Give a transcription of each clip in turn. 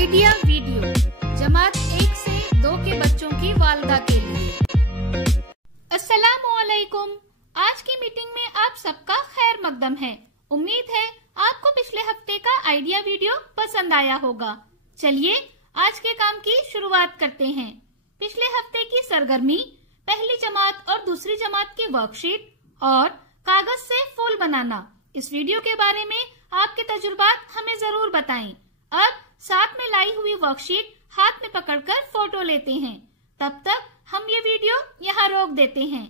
Idea video जमात 1 से 2 के बच्चों की वालदा के लिए। अस्सलामुअलैकुम। आज की मीटिंग में आप सबका खैर मकदम है। उम्मीद है आपको पिछले हफ्ते का आइडिया वीडियो पसंद आया होगा। चलिए आज के काम की शुरुआत करते हैं। पिछले हफ्ते की सरगर्मी पहली जमात और दूसरी जमात की वर्कशीट और कागज से फूल बनाना। इस वीडियो के बारे में आपके तजुर्बात हमें जरूर बताएं। अब साथ में लाई हुई वर्कशीट हाथ में पकड़कर फोटो लेते हैं। तब तक हम ये वीडियो यहाँ रोक देते हैं।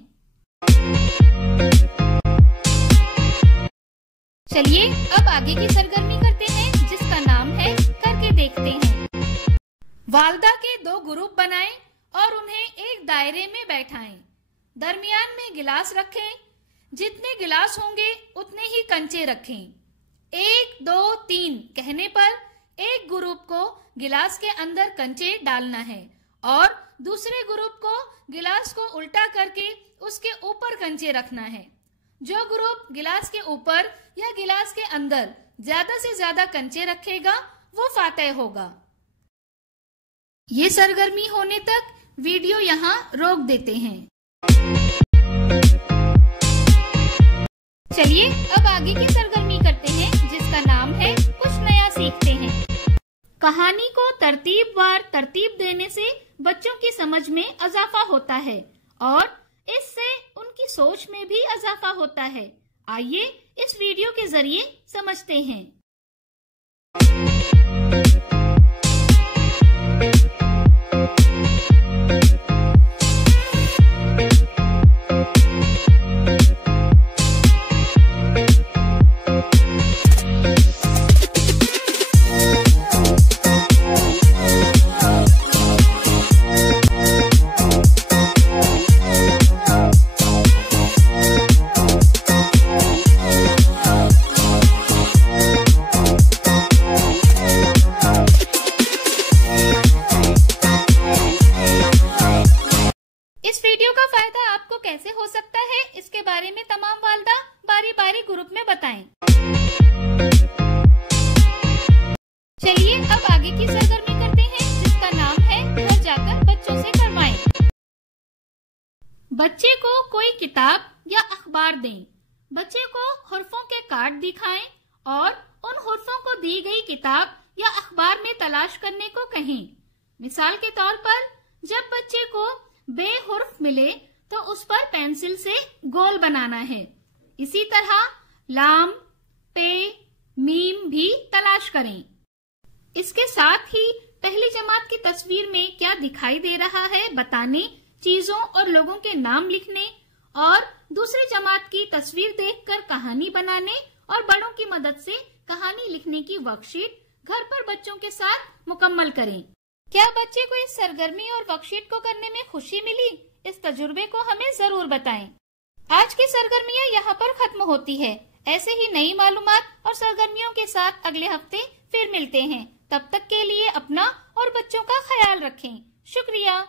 चलिए अब आगे की सरगर्मी करते हैं, जिसका नाम है करके देखते हैं। वालदा के 2 ग्रुप बनाएं और उन्हें एक दायरे में बैठाएं। दरमियान में गिलास रखें। जितने गिलास होंगे उतने ही कंचे रखें। 1 2 3 कहने पर एक ग्रुप को गिलास के अंदर कंचे डालना है और दूसरे ग्रुप को गिलास को उल्टा करके उसके ऊपर कंचे रखना है। जो ग्रुप गिलास के ऊपर या गिलास के अंदर ज्यादा से ज्यादा कंचे रखेगा वो फातेह होगा। ये सरगर्मी होने तक वीडियो यहाँ रोक देते हैं। चलिए अब आगे की सरगर्मी करते हैं, जिसका नाम है कुछ नया सीखते हैं। कहानी को तरतीब देने से बच्चों की समझ में इजाफा होता है और इससे उनकी सोच में भी इजाफा होता है। आइए इस वीडियो के जरिए समझते हैं। इस वीडियो का फायदा आपको कैसे हो सकता है, इसके बारे में तमाम वालदा बारी बारी ग्रुप में बताएं। चलिए अब आगे की सरगर्मी करते हैं, जिसका नाम है घर जाकर बच्चों से करवाएं। बच्चे को कोई किताब या अखबार दें। बच्चे को हुर्फों के कार्ड दिखाएं और उन हुर्फों को दी गई किताब या अखबार में तलाश करने को कहें। मिसाल के तौर पर जब बच्चे को बेहुर्फ मिले तो उस पर पेंसिल से गोल बनाना है। इसी तरह लाम, पे, मीम भी तलाश करें। इसके साथ ही पहली जमात की तस्वीर में क्या दिखाई दे रहा है बताने, चीजों और लोगों के नाम लिखने और दूसरी जमात की तस्वीर देखकर कहानी बनाने और बड़ों की मदद से कहानी लिखने की वर्कशीट घर पर बच्चों के साथ मुकम्मल करें। क्या बच्चे को इस सरगर्मी और वर्कशीट को करने में खुशी मिली? इस तजुर्बे को हमें जरूर बताएं। आज की सरगर्मियां यहाँ पर खत्म होती है। ऐसे ही नई मालूमात और सरगर्मियों के साथ अगले हफ्ते फिर मिलते हैं। तब तक के लिए अपना और बच्चों का ख्याल रखें। शुक्रिया।